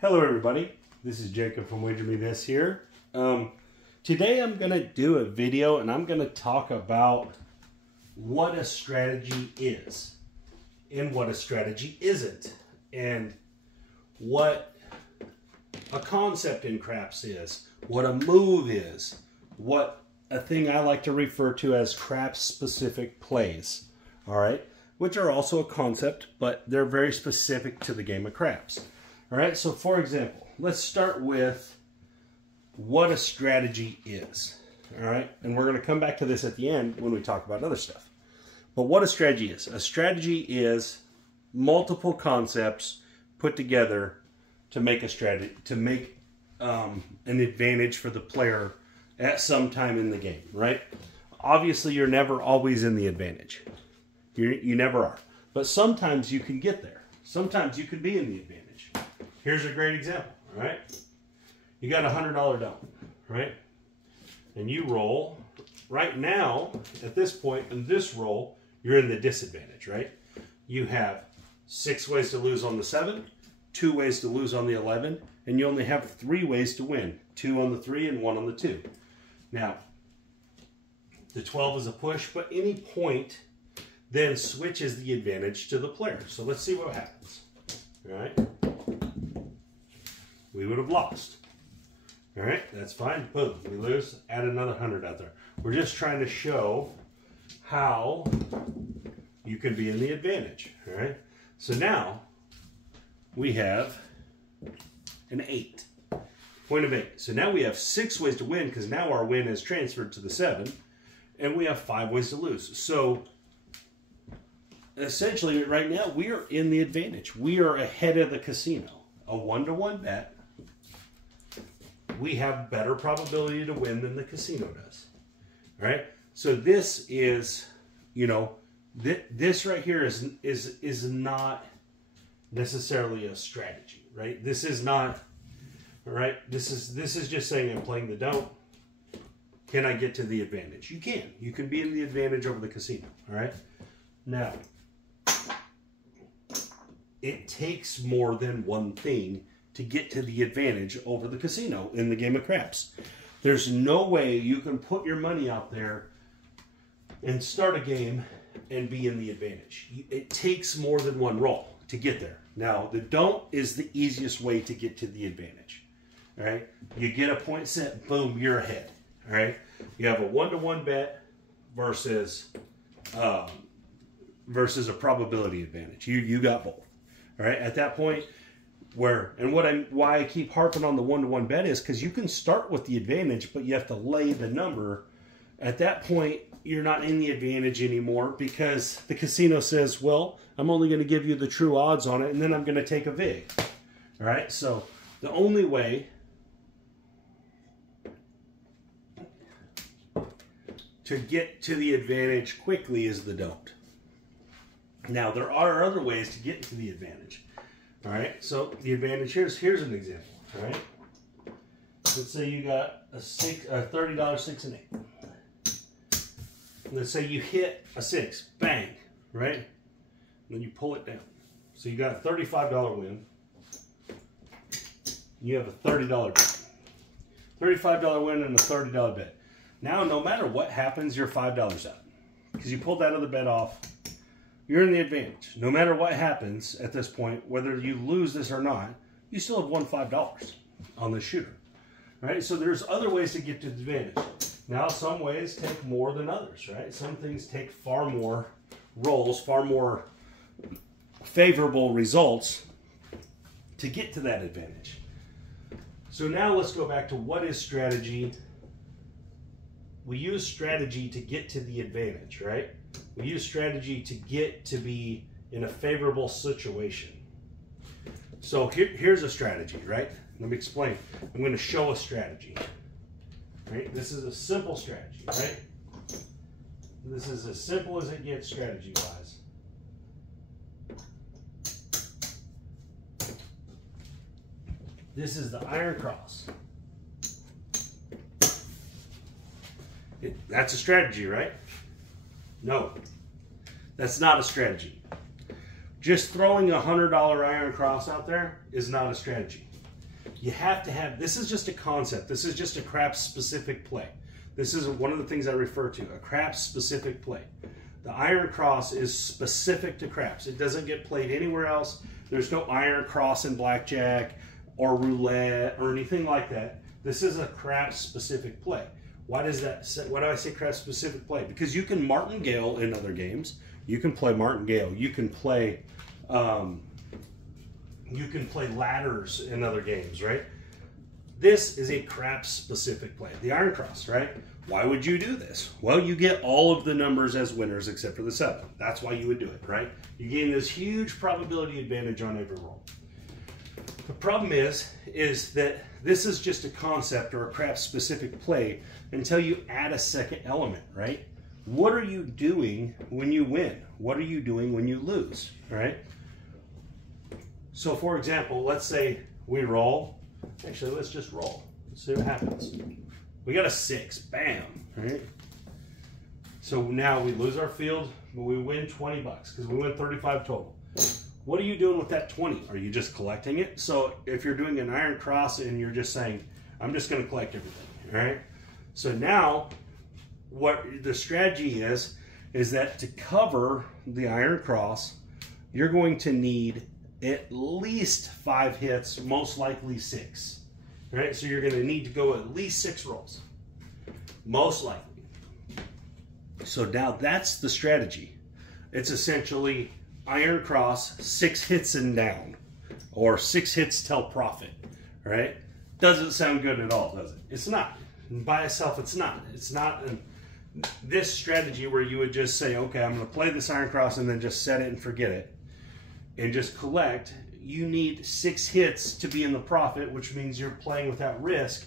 Hello everybody, this is Jacob from Wager Me This here. Today I'm going to do a video and I'm going to talk about what a strategy is and what a strategy isn't, and what a concept in craps is, what a move is, what a thing I like to refer to as craps specific plays, alright, which are also a concept, but they're very specific to the game of craps. Alright, so for example, let's start with what a strategy is. Alright, and we're going to come back to this at the end when we talk about other stuff. But what a strategy is. A strategy is multiple concepts put together to make a strategy, to make an advantage for the player at some time in the game, right? Obviously, you're never always in the advantage. You never are. But sometimes you can get there. Sometimes you can be in the advantage. Here's a great example, all right? You got a $100 down, right? And you roll. Right now, at this point in this roll, you're in the disadvantage, right? You have 6 ways to lose on the 7, 2 ways to lose on the 11, and you only have 3 ways to win. 2 on the 3 and 1 on the 2. Now, the 12 is a push, but any point then switches the advantage to the player. So let's see what happens, all right? We would have lost. All right, that's fine. Boom, we lose. Add another 100 out there. We're just trying to show how you can be in the advantage. All right, so now we have an 8. Point of 8. So now we have 6 ways to win, because now our win is transferred to the 7, and we have 5 ways to lose. So essentially, right now, we are in the advantage. We are ahead of the casino. A 1-to-1 bet, we have better probability to win than the casino does. All right? So this is, you know, this right here is not necessarily a strategy, right? This is not, all right? This is just saying I'm playing the don't. Can I get to the advantage? You can. You can be in the advantage over the casino, all right? Now, it takes more than one thing to get to the advantage over the casino in the game of craps. There's no way you can put your money out there and start a game and be in the advantage. It takes more than one roll to get there. Now, the don't is the easiest way to get to the advantage. All right? You get a point set, boom, you're ahead. All right? You have a 1-to-1 bet versus a probability advantage. You got both. All right, at that point, why I keep harping on the 1-to-1 bet is because you can start with the advantage, but you have to lay the number. At that point, you're not in the advantage anymore, because the casino says, well, I'm only going to give you the true odds on it, and then I'm going to take a vig. All right, so the only way to get to the advantage quickly is the don't. Now, there are other ways to get to the advantage. All right, so the advantage, here's an example. All right, let's say you got a $30 6 and 8. Let's say you hit a 6, bang, right? And then you pull it down. So you got a $35 win. You have a $30 bet. $35 win and a $30 bet. Now, no matter what happens, you're $5 out, because you pulled that other bet off. You're in the advantage. No matter what happens at this point, whether you lose this or not, you still have won $5 on the shooter. Right? So there's other ways to get to the advantage. Now, some ways take more than others, right? Some things take far more rolls, far more favorable results to get to that advantage. So now let's go back to what is strategy. We use strategy to get to the advantage, right? We use strategy to get to be in a favorable situation. So here's a strategy, right? Let me explain. I'm going to show a strategy. Right? This is a simple strategy, right? This is as simple as it gets strategy-wise. This is the iron cross. That's a strategy, right? No, that's not a strategy. Just throwing a $100 iron cross out there is not a strategy. you have to have, this is just a concept. This is just a craps specific play. This is one of the things I refer to, a craps specific play. The iron cross is specific to craps. It doesn't get played anywhere else. There's no iron cross in blackjack or roulette or anything like that. This is a craps specific play. Why do I say craps specific play? Because you can martingale in other games. You can play martingale. You can play ladders in other games, right? This is a craps specific play. The iron cross, right? Why would you do this? Well, you get all of the numbers as winners except for the 7. That's why you would do it, right? You gain this huge probability advantage on every roll. The problem is that this is just a concept or a craps specific play until you add a second element, right? What are you doing when you win? What are you doing when you lose, right? So for example, let's say we roll. Actually, let's just roll. Let's see what happens. We got a 6, bam, right? So now we lose our field, but we win 20 bucks because we win 35 total. What are you doing with that 20? Are you just collecting it? So if you're doing an iron cross and you're just saying, I'm just going to collect everything, all right? So now what the strategy is that to cover the iron cross, you're going to need at least 5 hits, most likely 6. Right? So you're going to need to go at least 6 rolls, most likely. So now that's the strategy. It's essentially iron cross, 6 hits and down, or 6 hits till profit, right? Doesn't sound good at all, does it? It's not. By itself, it's not. It's not this strategy where you would just say, okay, I'm going to play this iron cross and then just set it and forget it and just collect. You need 6 hits to be in the profit, which means you're playing without risk,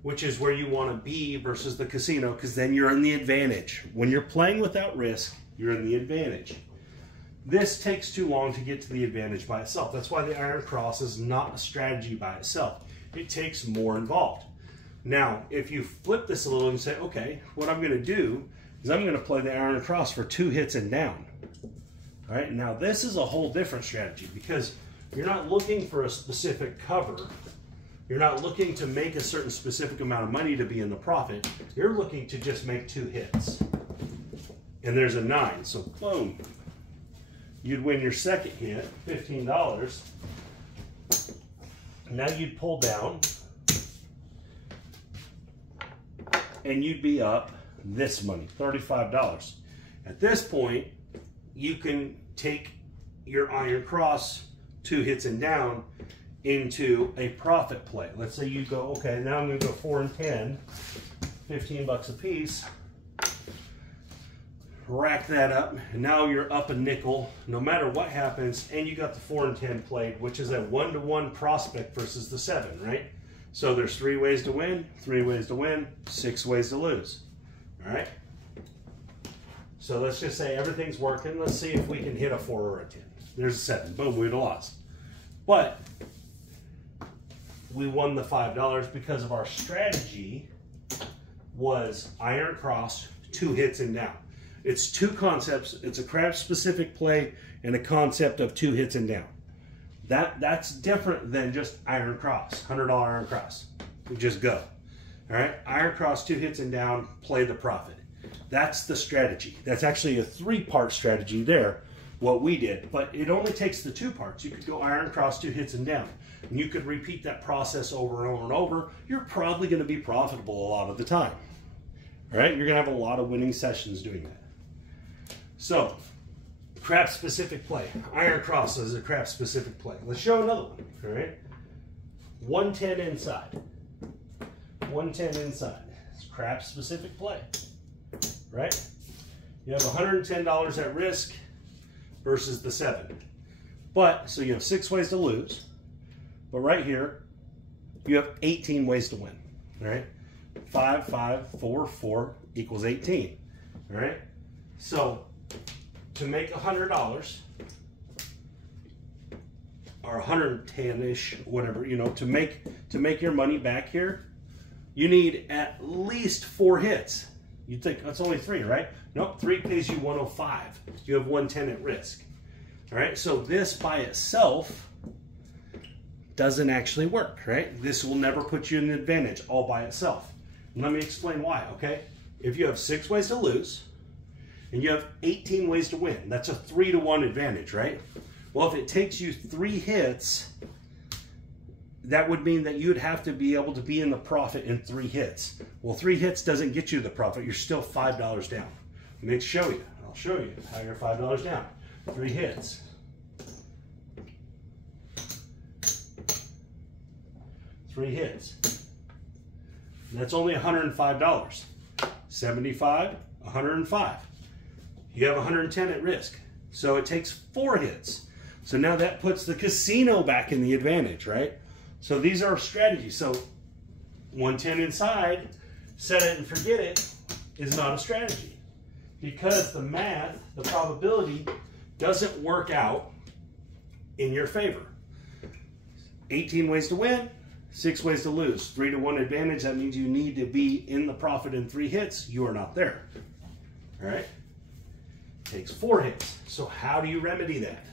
which is where you want to be versus the casino, because then you're in the advantage. When you're playing without risk, you're in the advantage. This takes too long to get to the advantage by itself. That's why the iron cross is not a strategy by itself. It takes more involved. Now, if you flip this a little and say, okay, what I'm going to do is I'm going to play the iron cross for 2 hits and down. All right, now this is a whole different strategy because you're not looking for a specific cover. You're not looking to make a certain specific amount of money to be in the profit. You're looking to just make 2 hits. And there's a 9, so boom. You'd win your second hit, $15. Now you'd pull down and you'd be up this money, $35. At this point, you can take your iron cross, 2 hits and down, into a profit play. Let's say you go, okay, now I'm going to go 4 and 10, 15 bucks a piece. Rack that up, and now you're up a nickel no matter what happens, and you got the 4 and 10 played, which is a 1-to-1 prospect versus the 7, right? So there's 3 ways to win, 3 ways to win, 6 ways to lose. All right? So let's just say everything's working. Let's see if we can hit a 4 or a 10. There's a 7. Boom, we'd have lost. But we won the $5 because of our strategy was iron cross, 2 hits and down. It's 2 concepts. It's a craps specific play and a concept of 2 hits and down. That's different than just iron cross, $100 iron cross. We just go. All right, iron cross, 2 hits and down, play the profit. That's the strategy. That's actually a 3-part strategy there, what we did, but it only takes the 2 parts. You could go iron cross, 2 hits and down, and you could repeat that process over and over and over. You're probably going to be profitable a lot of the time. All right, you're going to have a lot of winning sessions doing that. So, craps specific play. Iron cross is a craps specific play. Let's show another one. All right, 110 inside. 110 inside. It's craps specific play. Right? You have $110 at risk versus the 7. But, so you have 6 ways to lose. But right here, you have 18 ways to win. All right? 5, 5, 4, 4 equals 18. All right? So, to make $100, or 110-ish, whatever, you know, to make your money back here, you need at least 4 hits. You'd think that's only 3, right? Nope, 3 pays you 105. You have 110 at risk. All right, so this by itself, doesn't actually work, right? This will never put you in an advantage all by itself. And let me explain why, okay? If you have 6 ways to lose and you have 18 ways to win, that's a 3-to-1 advantage, right? Well, if it takes you 3 hits, that would mean that you'd have to be able to be in the profit in 3 hits. Well, 3 hits doesn't get you the profit. You're still $5 down. Let me show you. I'll show you how you're $5 down. 3 hits. 3 hits. That's only $105. 75, 105. You have 110 at risk. So it takes 4 hits. So now that puts the casino back in the advantage, right? So these are strategies. So 110 inside, set it and forget it, is not a strategy. Because the math, the probability, doesn't work out in your favor. 18 ways to win, 6 ways to lose. 3-to-1 advantage, that means you need to be in the profit in 3 hits. You are not there. All right? Takes 4 hits. So how do you remedy that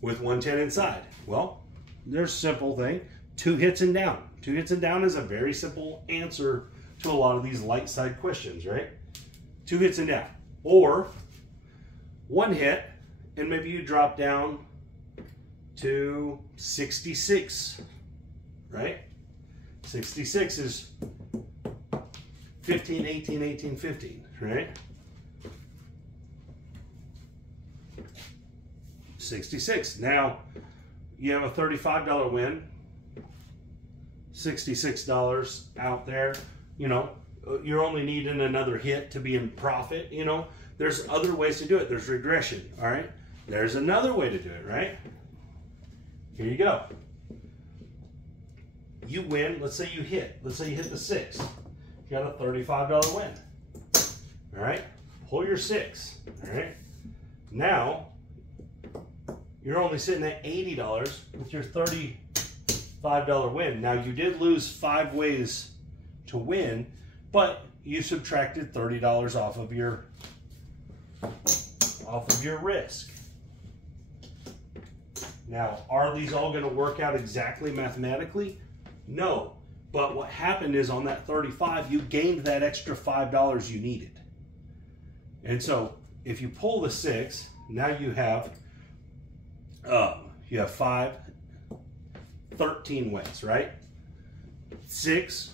with 110 inside? Well, there's a simple thing. 2 hits and down. 2 hits and down is a very simple answer to a lot of these light side questions, right? 2 hits and down. Or 1 hit and maybe you drop down to 66, right? 66 is 15, 18, 18, 15, right? 66. Now, you have a $35 win, $66 out there. You know, you're only needing another hit to be in profit, you know. There's other ways to do it. There's regression, all right? There's another way to do it, right? Here you go. You win, let's say you hit. Let's say you hit the 6. You got a $35 win. All right? Pull your 6, all right? Now, you're only sitting at $80 with your $35 win. Now, you did lose 5 ways to win, but you subtracted $30 off of your risk. Now, are these all going to work out exactly mathematically? No. But what happened is on that 35, you gained that extra $5 you needed. And so, if you pull the 6, now you have 5, 13 ways, right? 6,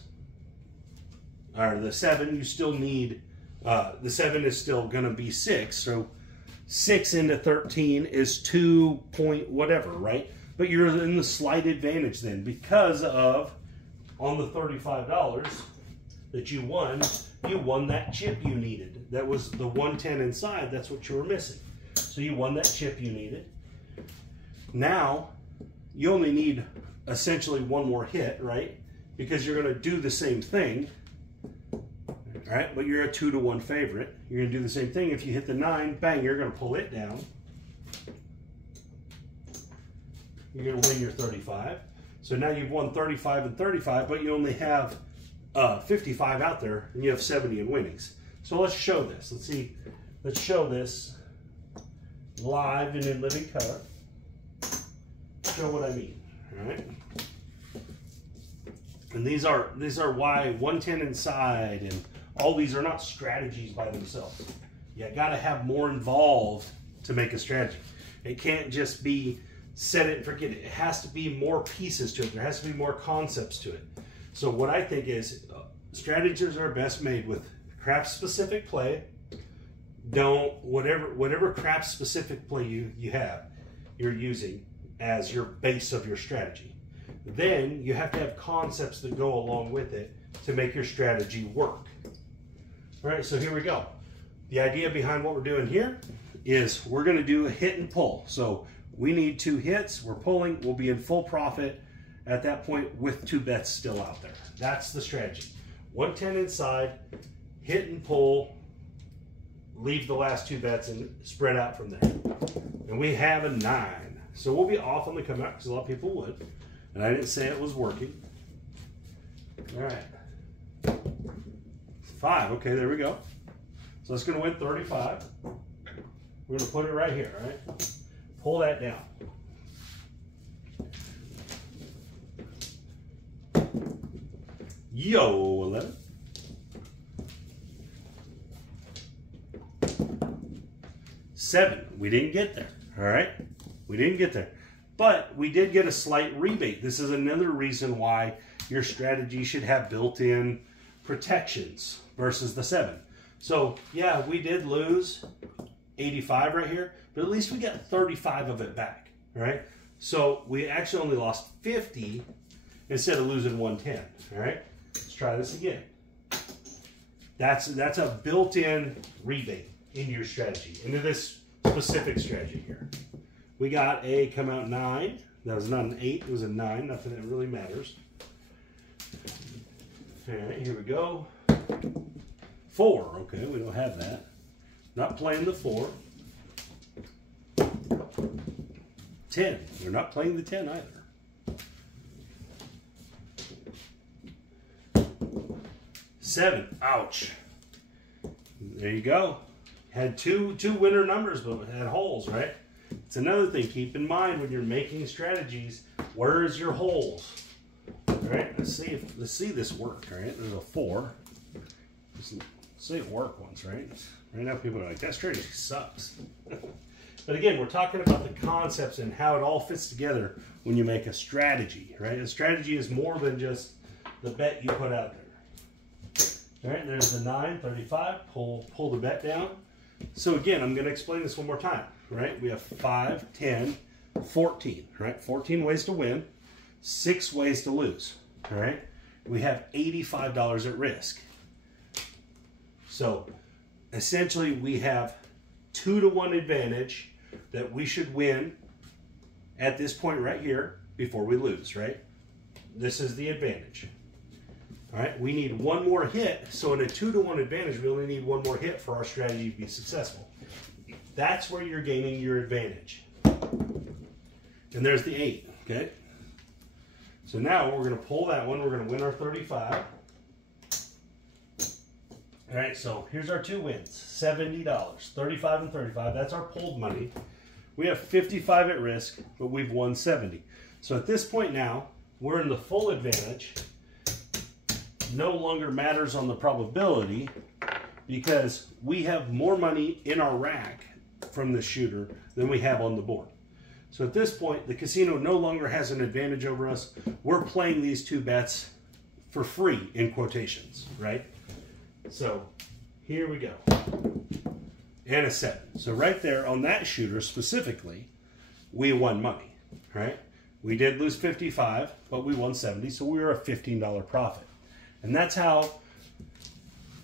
or the 7, you still need, the 7 is still going to be 6, so 6 into 13 is 2 point whatever, right? But you're in the slight advantage then because of, on the $35 that you won that chip you needed. That was the 110 inside, that's what you were missing. So you won that chip you needed. Now, you only need essentially 1 more hit, right? Because you're going to do the same thing, all right? But you're a 2-to-1 favorite. You're going to do the same thing. If you hit the 9, bang, you're going to pull it down. You're going to win your 35. So now you've won 35 and 35, but you only have 55 out there, and you have 70 in winnings. So let's show this. Let's see. Let's show this live and in living color. Show what I mean, all right? And these are why 110 inside and all these are not strategies by themselves. You got to have more involved to make a strategy. It can't just be set it and forget it. It has to be more pieces to it. There has to be more concepts to it. So what I think is strategies are best made with craps specific play. Whatever craps specific play you're using as your base of your strategy. Then you have to have concepts that go along with it to make your strategy work. All right, so here we go. The idea behind what we're doing here is we're going to do a hit and pull. So we need 2 hits, we're pulling, we'll be in full profit at that point with 2 bets still out there. That's the strategy. 110 inside, hit and pull, leave the last 2 bets and spread out from there. And we have a 9. So we'll be off on the come out because a lot of people would. And I didn't say it was working. All right. 5. Okay, there we go. So it's going to win 35. We're going to put it right here, all right? Pull that down. Yo, 11. Seven. We didn't get there. All right. We didn't get there. But we did get a slight rebate. This is another reason why your strategy should have built-in protections versus the 7. So, yeah, we did lose 85 right here, but at least we got 35 of it back, all right? So we actually only lost 50 instead of losing 110, all right? Let's try this again. That's a built-in rebate in your strategy, into this specific strategy here. We got a come out 9. That was not an 8, it was a 9. Nothing that really matters. All right, here we go. 4. Okay, we don't have that. Not playing the 4. 10. We're not playing the 10 either. 7. Ouch. There you go. Had two winner numbers, but had holes, right? It's another thing. Keep in mind when you're making strategies, where's your holes? All right, let's see this work. All right, there's a 4. Let's see it work once, right? Right now people are like, that strategy sucks. But again, we're talking about the concepts and how it all fits together when you make a strategy, right? A strategy is more than just the bet you put out there. All right, there's the 9, 35. Pull the bet down. So again, I'm going to explain this one more time, right? We have 5, 10, 14, right? 14 ways to win, 6 ways to lose, all right? We have $85 at risk. So essentially we have 2-to-1 advantage that we should win at this point right here before we lose, right? This is the advantage. All right, we need one more hit. So in a 2-to-1 advantage, we only need one more hit for our strategy to be successful. That's where you're gaining your advantage. And there's the 8, okay? So now we're going to pull that one. We're going to win our 35. All right, so here's our 2 wins, $70, 35 and 35. That's our pulled money. We have 55 at risk, but we've won 70. So at this point now, we're in the full advantage. No longer matters on the probability because we have more money in our rack from the shooter than we have on the board. So at this point, the casino no longer has an advantage over us. We're playing these 2 bets for free, in quotations, right? So here we go. And a 7. So right there on that shooter specifically, we won money, right? We did lose 55, but we won 70, so we were a $15 profit. And that's how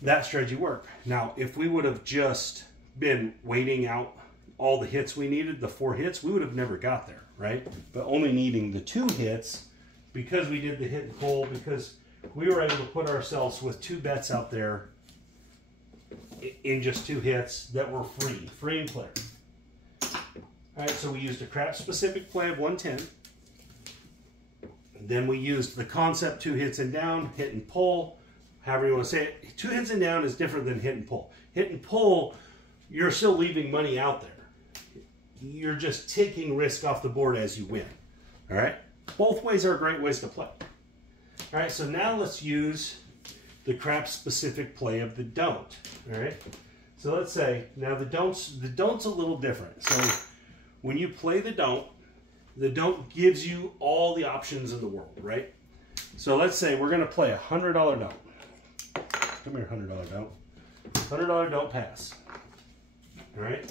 that strategy worked. Now, if we would have just been waiting out all the hits we needed, the 4 hits, we would have never got there, right? But only needing the 2 hits, because we did the hit and pull, because we were able to put ourselves with 2 bets out there in just 2 hits that were free and clear. All right, so we used a CRAPS specific play of 110. Then we used the concept 2 hits and down, hit and pull, however you want to say it. 2 hits and down is different than hit and pull. Hit and pull, you're still leaving money out there. You're just taking risk off the board as you win. All right? Both ways are great ways to play. All right, so now let's use the CRAPS specific play of the don't. All right? So let's say, now the don't's a little different. So when you play the don't gives you all the options in the world, right? So let's say we're going to play a $100 don't. Come here, $100 don't. $100 don't pass. All right?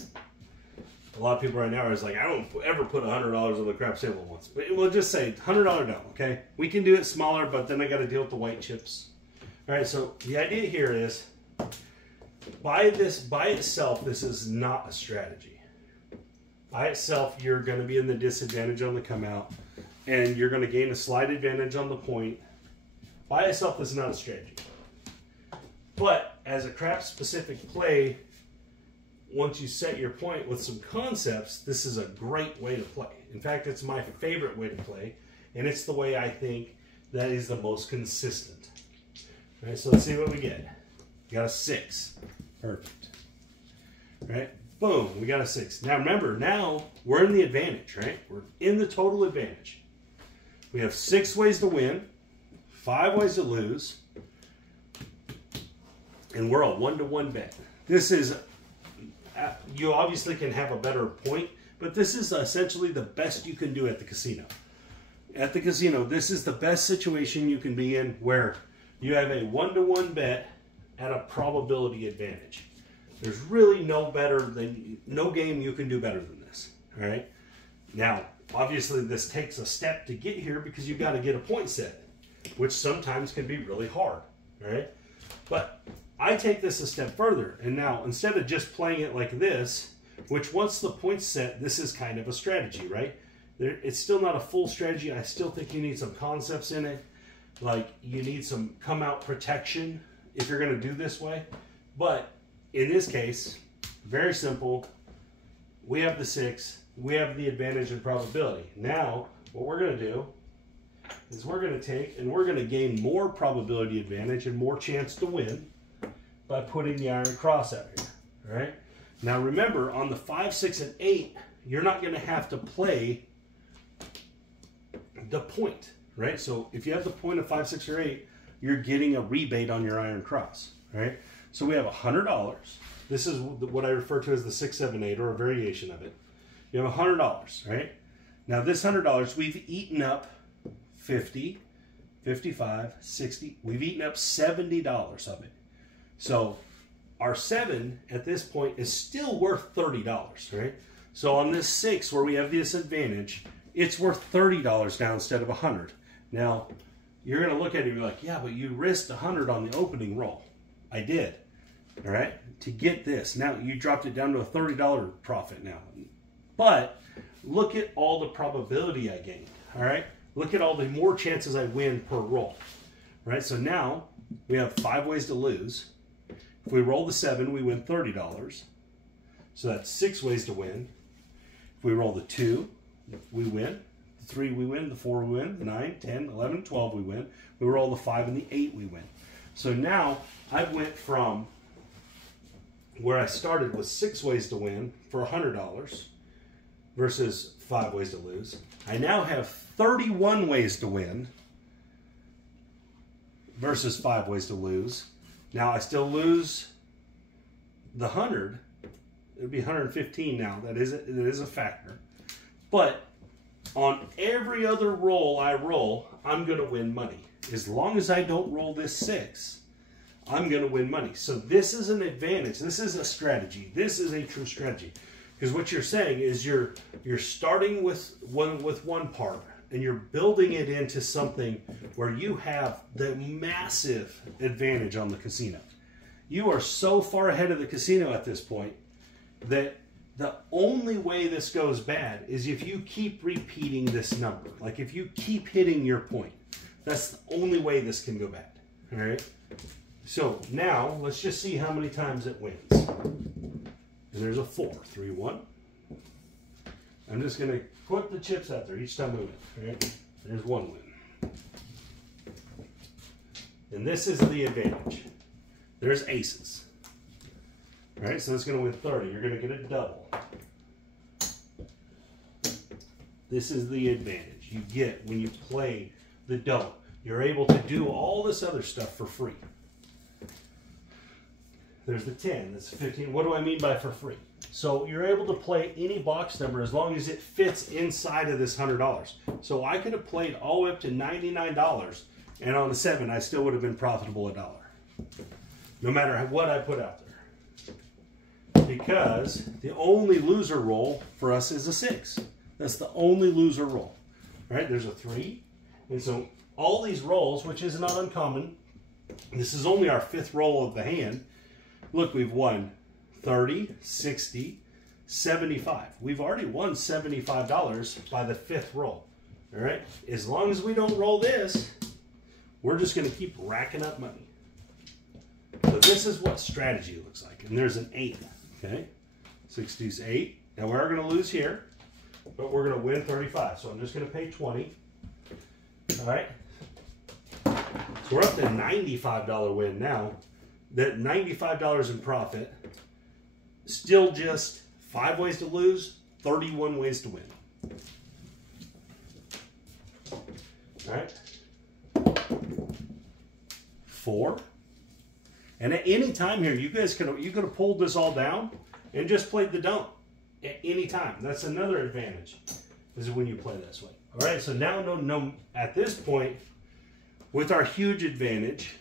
A lot of people right now are like, I don't ever put $100 on the CRAPS table once. But we'll just say $100 don't, okay? We can do it smaller, but then I got to deal with the white chips. All right, so the idea here is, by itself, this is not a strategy. By itself, you're going to be in the disadvantage on the come out, and you're going to gain a slight advantage on the point. By itself, this is not a strategy. But as a CRAPS specific play, once you set your point with some concepts, this is a great way to play. In fact, it's my favorite way to play, and it's the way I think that is the most consistent. All right, so let's see what we get. We got a 6. Perfect. All right. Boom, we got a 6. Now remember, now we're in the advantage, right? We're in the total advantage. We have 6 ways to win, 5 ways to lose, and we're a 1-to-1 bet. This is, you obviously can have a better point, but this is essentially the best you can do at the casino. At the casino, this is the best situation you can be in, where you have a 1-to-1 bet at a probability advantage. There's really no game you can do better than this. All right. Now, obviously, this takes a step to get here because you've got to get a point set, which sometimes can be really hard. All right. But I take this a step further, and now instead of just playing it like this, which once the point's set, this is kind of a strategy, right? It's still not a full strategy. I still think you need some concepts in it. Like, you need some come out protection if you're going to do this way. But in this case, very simple. We have the 6. We have the advantage in probability. Now, what we're going to do is we're going to take and we're going to gain more probability advantage and more chance to win by putting the iron cross out here. All right? Now, remember, on the 5, 6, and 8, you're not going to have to play the point, right? So if you have the point of 5, 6, or 8, you're getting a rebate on your iron cross, right? So we have $100. This is what I refer to as the 6, 7, 8, or a variation of it. You have $100, right? Now this $100, we've eaten up 50, 55, 60. We've eaten up $70 of it. So our 7 at this point is still worth $30, right? So on this 6 where we have this advantage, it's worth $30 now instead of $100. Now, you're going to look at it and be like, yeah, but you risked $100 on the opening roll. I did, all right, to get this. Now, you dropped it down to a $30 profit now. But look at all the probability I gained, all right? Look at all the more chances I win per roll, right? So now we have 5 ways to lose. If we roll the 7, we win $30. So that's 6 ways to win. If we roll the 2, we win. The 3, we win. The 4, we win. The 9, 10, 11, 12, we win. We roll the 5 and the 8, we win. So now I went from where I started with 6 ways to win for $100 versus 5 ways to lose. I now have 31 ways to win versus 5 ways to lose. Now I still lose the 100. It would be 115 now. That is a factor. But on every other roll I roll, I'm going to win money. As long as I don't roll this 6, I'm going to win money. So this is an advantage. This is a strategy. This is a true strategy. Because what you're saying is you're starting with one part and you're building it into something where you have the massive advantage on the casino. You are so far ahead of the casino at this point that the only way this goes bad is if you keep repeating this number. Like if you keep hitting your point. That's the only way this can go bad. All right? So now let's just see how many times it wins. And there's a 4, 3, 1. I'm just going to put the chips out there each time we win. All right? There's 1 win. And this is the advantage. There's aces. All right, so that's going to win 30. You're going to get a double. This is the advantage you get when you play the double. You're able to do all this other stuff for free. There's the 10. That's 15. What do I mean by for free? So you're able to play any box number as long as it fits inside of this $100. So I could have played all the way up to $99, and on the 7, I still would have been profitable $1. No matter what I put out there. Because the only loser roll for us is a 6. That's the only loser roll. All right, there's a 3. And so all these rolls, which is not uncommon, this is only our 5th roll of the hand. Look, we've won 30, 60, 75. We've already won $75 by the 5th roll. All right, as long as we don't roll this, we're just going to keep racking up money. So this is what strategy looks like. And there's an 8. Okay, 6 deuce 8. Now we're going to lose here, but we're going to win 35. So I'm just going to pay 20. All right. So we're up to a $95 win now. That $95 in profit. Still just 5 ways to lose, 31 ways to win. All right. 4, And at any time here, you could have pulled this all down and just played the don't at any time. That's another advantage, is when you play this way. All right, so now at this point, with our huge advantage,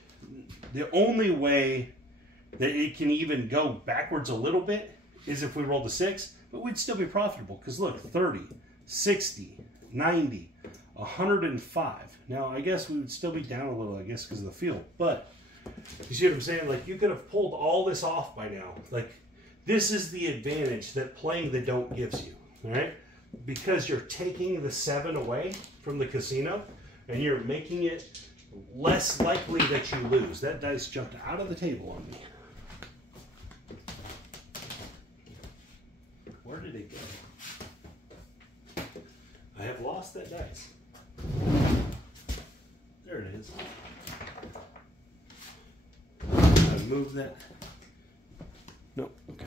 the only way that it can even go backwards a little bit is if we roll the 6, but we'd still be profitable. Because look, 30, 60, 90, 105. Now, I guess we would still be down a little, I guess, because of the field. But you see what I'm saying? Like, you could have pulled all this off by now. Like, this is the advantage that playing the don't gives you, all right? Because you're taking the 7 away from the casino, and you're making it less likely that you lose. That dice jumped out of the table on me. Where did it go? I have lost that dice. There it is. I moved that. No, okay.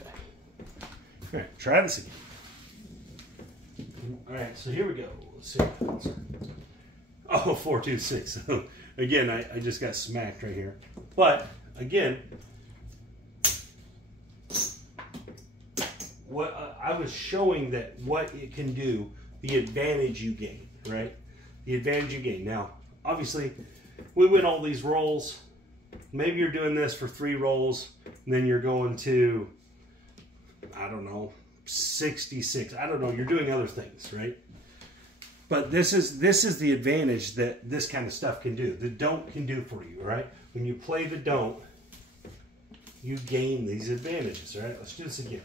All right, try this again. All right, so here we go. Let's see what happens. Oh, 4, 2, 6. Again, I just got smacked right here. But again, what I was showing that what it can do, the advantage you gain, right? The advantage you gain. Now, obviously, we win all these rolls. Maybe you're doing this for 3 rolls, and then you're going to, I don't know, 66. I don't know. You're doing other things, right? But this is the advantage that this kind of stuff can do. The don't can do for you, right? When you play the don't, you gain these advantages, right? Let's do this again.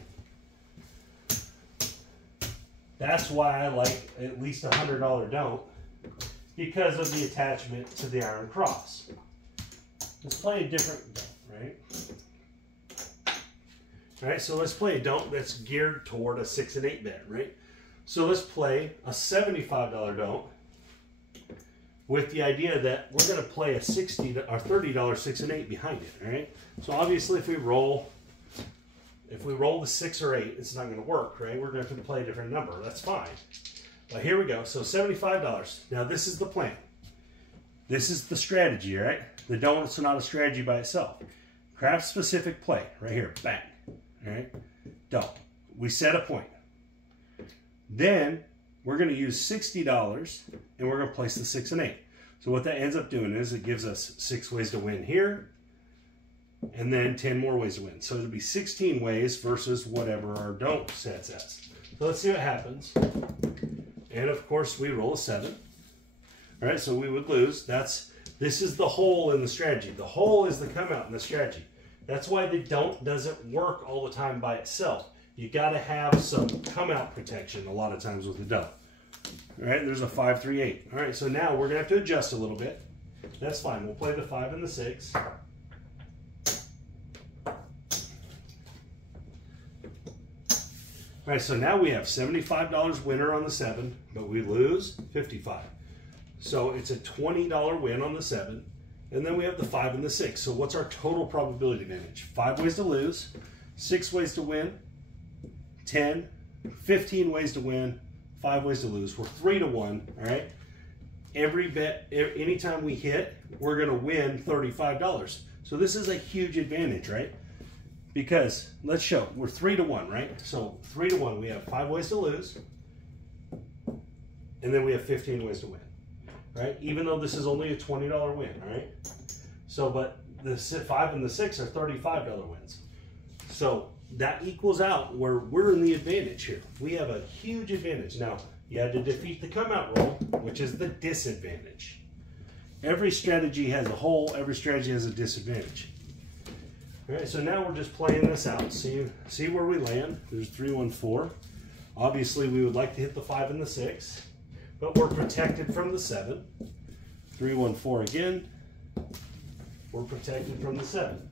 That's why I like at least $100 don't, because of the attachment to the Iron Cross. Let's play a different don't, right? All right, so let's play a don't that's geared toward a 6 and 8 bet, right? So let's play a $75 don't with the idea that we're going to play a $60 or $30 6 and 8 behind it, all right? So obviously if we roll the 6 or 8, it's not going to work, right? We're going to have to play a different number. That's fine. But here we go. So $75. Now this is the plan. This is the strategy, right? The donut's not a strategy by itself. Craft specific play right here. Bang. All right? Don't. We set a point. Then we're going to use $60 and we're going to place the 6 and 8. So what that ends up doing is it gives us 6 ways to win here and then 10 more ways to win. So it'll be 16 ways versus whatever our don't sets us. So let's see what happens. And of course we roll a 7. All right, so we would lose. This is the hole in the strategy. The hole is the come out in the strategy. That's why the don't doesn't work all the time by itself. You got to have some come out protection a lot of times with the don't. All right, there's a 5, 3, 8. All right, so now we're going to have to adjust a little bit. That's fine. We'll play the 5 and the 6. All right, so now we have $75 winner on the 7, but we lose 55. So it's a $20 win on the 7, and then we have the 5 and the 6. So what's our total probability advantage? 5 ways to lose, 6 ways to win, 10, 15 ways to win, 5 ways to lose. We're 3 to 1, all right? Every bet, anytime we hit, we're gonna win $35. So this is a huge advantage, right? Because, let's show, we're 3 to 1, right? So 3 to 1, we have 5 ways to lose, and then we have 15 ways to win, right? Even though this is only a $20 win, all right? So, but the 5 and the 6 are $35 wins. So that equals out where we're in the advantage here. We have a huge advantage. Now, you had to defeat the come out roll, which is the disadvantage. Every strategy has a hole, every strategy has a disadvantage. All right, so now we're just playing this out. See where we land. There's 3, 1, 4. Obviously, we would like to hit the 5 and the 6, but we're protected from the 7. 3, 1, 4 again. We're protected from the 7,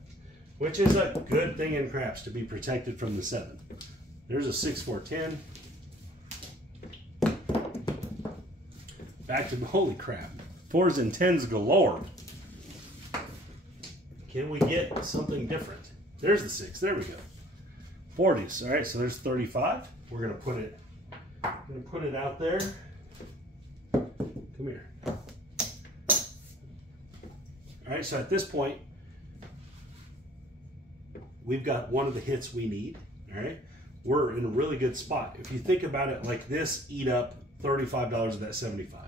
which is a good thing in craps, to be protected from the 7. There's a 6, 4, 10. Back to, holy crap. 4s and 10s galore. Can we get something different? There's the 6. There we go. 40s. All right, so there's 35. We're gonna put it out there. Come here. All right, so at this point, we've got one of the hits we need, all right? We're in a really good spot. If you think about it like this, eat up $35 of that 75.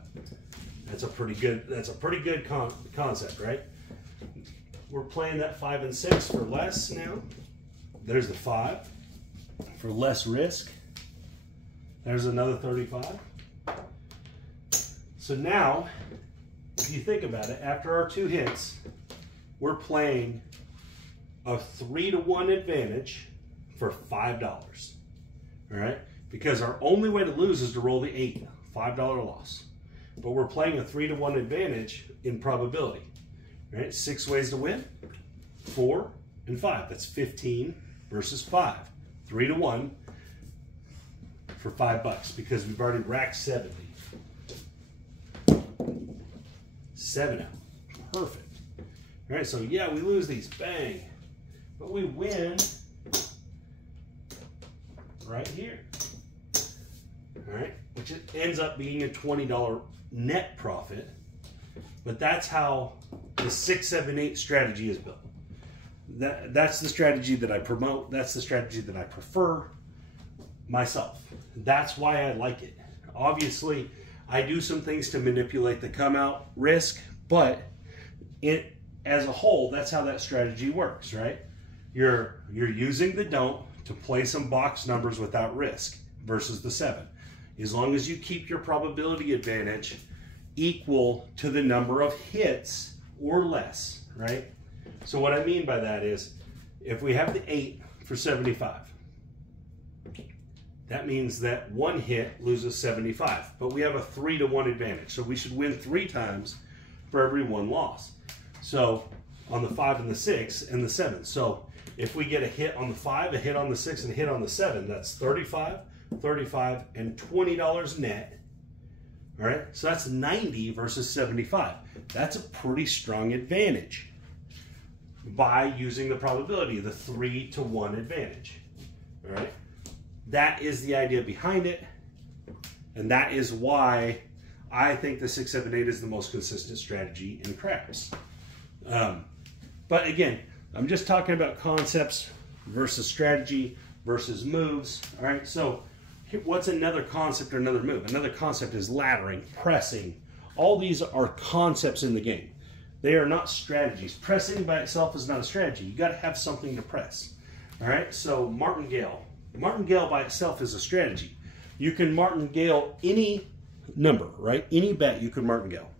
That's a pretty good concept, right? We're playing that 5 and 6 for less now. There's the 5 for less risk. There's another 35. So now, if you think about it, after our 2 hits, we're playing a 3-to-1 advantage for $5. All right? Because our only way to lose is to roll the 8, $5 loss. But we're playing a 3-to-1 advantage in probability. All right? 6 ways to win, 4 and 5. That's 15 versus 5. 3-to-1 for $5 because we've already racked 70. 7 out. Perfect. All right, so yeah, we lose these, bang. But we win right here. All right, which it ends up being a $20 net profit. But that's how the 6, 7, 8 strategy is built. That's the strategy that I promote. That's the strategy that I prefer myself. That's why I like it. Obviously, I do some things to manipulate the come out risk, but it as a whole, that's how that strategy works, right? You're using the don't to play some box numbers without risk versus the 7. As long as you keep your probability advantage equal to the number of hits or less, right? So what I mean by that is if we have the 8 for 75, that means that 1 hit loses 75, but we have a 3-to-1 advantage. So we should win 3 times for every 1 loss. So on the 5 and the 6 and the 7. So if we get a hit on the 5, a hit on the 6, and a hit on the 7, that's 35, 35, and $20 net. All right, so that's 90 versus 75. That's a pretty strong advantage by using the probability, the 3-to-1 advantage. All right. That is the idea behind it, and that is why I think the 6, 7, 8 is the most consistent strategy in craps. But again, I'm just talking about concepts versus strategy versus moves. All right, so what's another concept or another move? Another concept is laddering, pressing. All these are concepts in the game. They are not strategies. Pressing by itself is not a strategy. You got to have something to press. All right, so martingale. Martingale by itself is a strategy. You can martingale any number, right? Any bet you can martingale.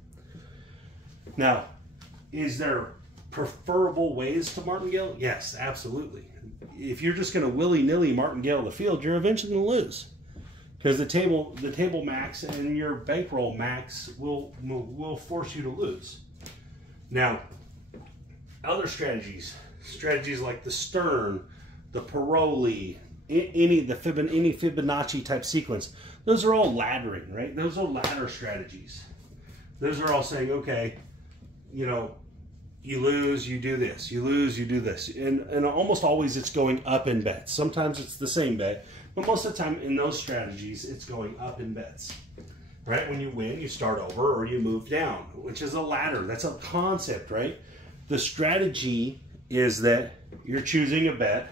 Now, is there preferable ways to martingale? Yes, absolutely. If you're just going to willy-nilly martingale the field, you're eventually going to lose. Because the table max and your bankroll max will force you to lose. Now, other strategies like the Stern, the Paroli, any Fibonacci type sequence, those are all laddering, right? Those are ladder strategies. Those are all saying, okay, you know, you lose, you do this. You lose, you do this. And almost always it's going up in bets. Sometimes it's the same bet, but most of the time in those strategies, it's going up in bets. Right? When you win, you start over or you move down, which is a ladder. That's a concept, right? The strategy is that you're choosing a bet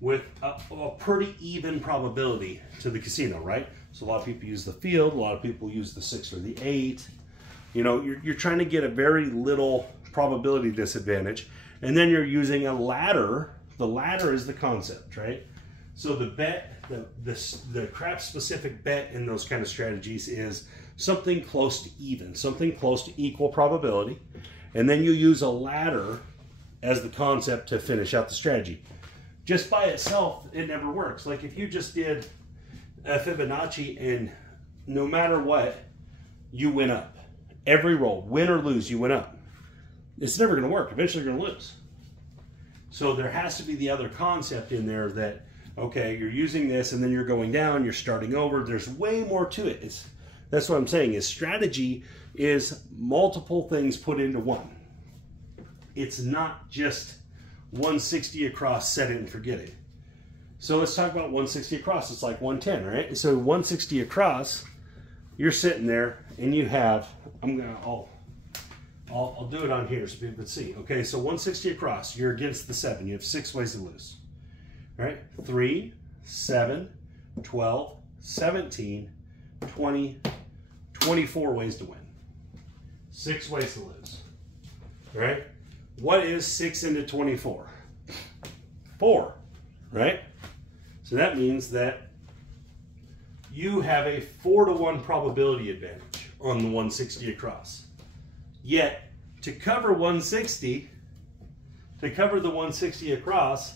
with a pretty even probability to the casino, right? So a lot of people use the field, a lot of people use the 6 or the 8. You know, you're trying to get a very little probability disadvantage, and then you're using a ladder. The ladder is the concept, right? So the bet, the craps specific bet in those kind of strategies is something close to even, something close to equal probability, and then you use a ladder as the concept to finish out the strategy. Just by itself, it never works. Like if you just did a Fibonacci and no matter what, you win up. Every roll, win or lose, you win up. It's never going to work. Eventually you're going to lose. So there has to be the other concept in there that, okay, you're using this and then you're going down, you're starting over. There's way more to it. That's what I'm saying is strategy is multiple things put into one. It's not just 160 across, set it and forget it. So let's talk about 160 across. It's like 110, right? So 160 across, you're sitting there and you have, I'll do it on here so people can see. Okay, so 160 across, you're against the 7. You have 6 ways to lose. All right, 3, 7, 12, 17, 20, 24 ways to win. 6 ways to lose. All right, what is 6 into 24? 4, right? So that means that you have a 4-to-1 probability advantage on the 160 across. Yet, to cover 160, to cover the 160 across,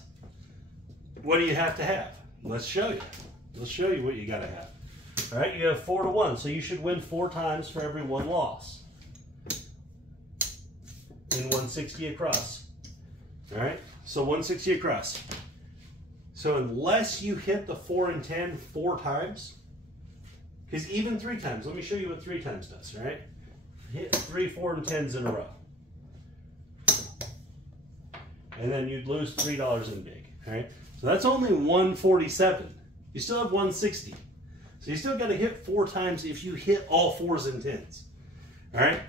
what do you have to have? Let's show you. Let's show you what you got to have. All right, you have 4-to-1, so you should win 4 times for every 1 loss in 160 across. All right, so 160 across. So unless you hit the 4 and 10 4 times, because even 3 times, let me show you what 3 times does, right? Hit 3, 4, and 10s in a row. And then you'd lose $3 in big, all right? So that's only 147. You still have 160. So you still got to hit 4 times if you hit all 4s and 10s, all right?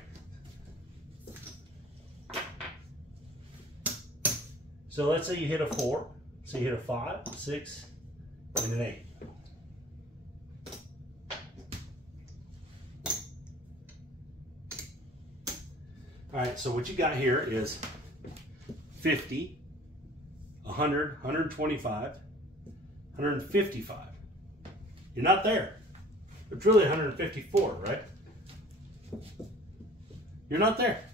So let's say you hit a 4. So you hit a 5, 6, and an 8. All right, so what you got here is 50, 100, 125, 155. You're not there. It's really 154, right? You're not there.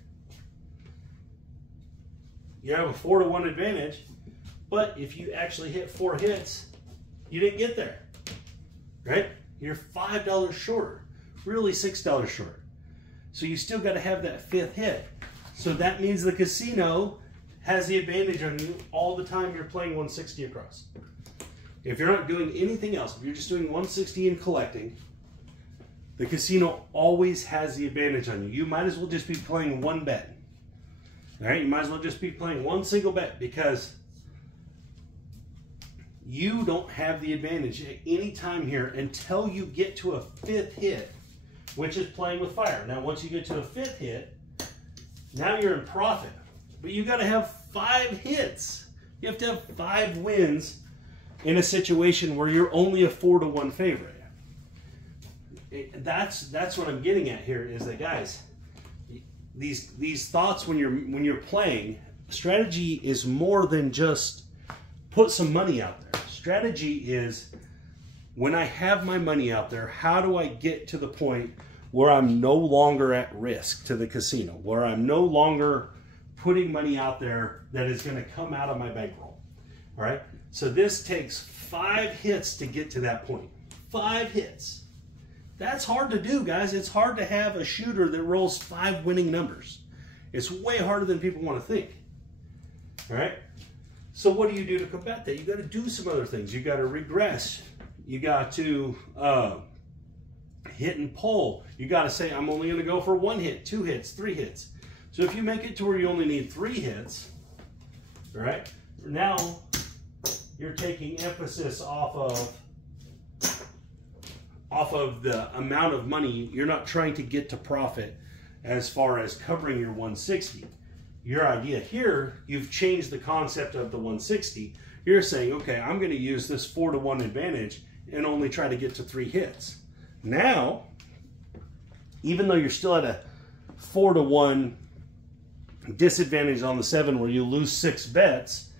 You have a 4-to-1 advantage, but if you actually hit 4 hits, you didn't get there, right? You're $5 short, really $6 short. So you still got to have that 5th hit. So that means the casino has the advantage on you all the time you're playing 160 across. If you're not doing anything else, if you're just doing 160 and collecting, the casino always has the advantage on you. You might as well just be playing 1 bet. All right, you might as well just be playing 1 single bet because you don't have the advantage at any time here until you get to a 5th hit, which is playing with fire. Now, once you get to a 5th hit, now you're in profit. But you got to have 5 hits. You have to have 5 wins in a situation where you're only a 4-to-1 favorite. That's what I'm getting at here is that, guys, these thoughts when you're playing, strategy is more than just put some money out there. Strategy is when I have my money out there, how do I get to the point where I'm no longer at risk to the casino, where I'm no longer putting money out there that is going to come out of my bankroll. All right, so this takes 5 hits to get to that point. 5 hits. That's hard to do, guys. It's hard to have a shooter that rolls 5 winning numbers. It's way harder than people want to think. All right, so what do you do to combat that? You got to do some other things. You got to regress. You got to hit and pull. You got to say, I'm only going to go for 1 hit, 2 hits, 3 hits. So if you make it to where you only need 3 hits, all right, now you're taking emphasis off of the amount of money. You're not trying to get to profit as far as covering your 160. Your idea here, you've changed the concept of the 160. You're saying, okay, I'm going to use this 4-to-1 advantage and only try to get to 3 hits. Now, even though you're still at a 4-to-1 disadvantage on the 7 where you lose 6 bets,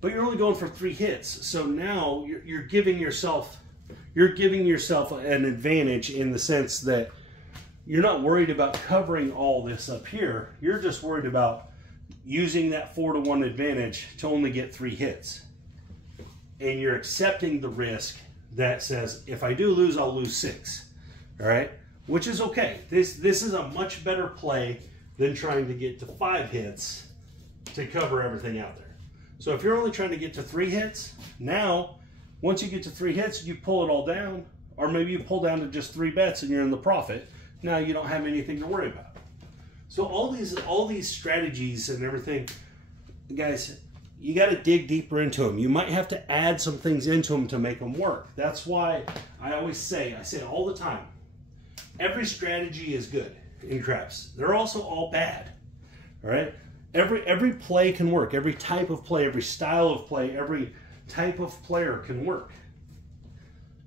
but you're only going for 3 hits. So now you're giving yourself an advantage in the sense that you're not worried about covering all this up here. You're just worried about using that 4-to-1 advantage to only get 3 hits. And you're accepting the risk that says, if I do lose, I'll lose 6. All right? Which is okay. This is a much better play than trying to get to 5 hits to cover everything out there. So if you're only trying to get to 3 hits, now, once you get to 3 hits, you pull it all down, or maybe you pull down to just 3 bets and you're in the profit. Now you don't have anything to worry about. So all these strategies and everything, guys, you got to dig deeper into them. You might have to add some things into them to make them work. That's why I always say, I say it all the time, every strategy is good. in craps. They're also all bad. All right? Every play can work. Every type of play, every style of play, every type of player can work.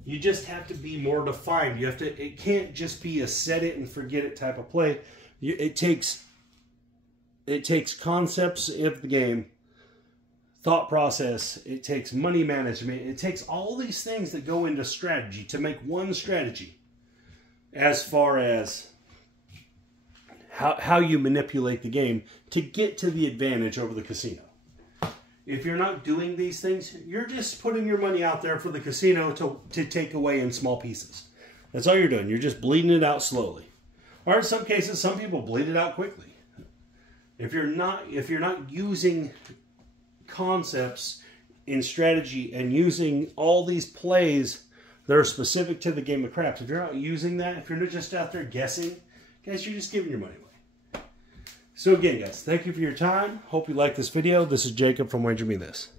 You just have to be more defined. You have to. It can't just be a set it and forget it type of play. It takes concepts of the game, thought process. It takes money management. It takes all these things that go into strategy to make one strategy. As far as how you manipulate the game to get to the advantage over the casino. If you're not doing these things, you're just putting your money out there for the casino to take away in small pieces. That's all you're doing. You're just bleeding it out slowly. Or in some cases, some people bleed it out quickly. If you're not using concepts in strategy and using all these plays that are specific to the game of craps, if you're not using that, if you're just out there guessing, guys, you're just giving your money away. So again, guys, thank you for your time. Hope you like this video. This is Jacob from Wager Me This.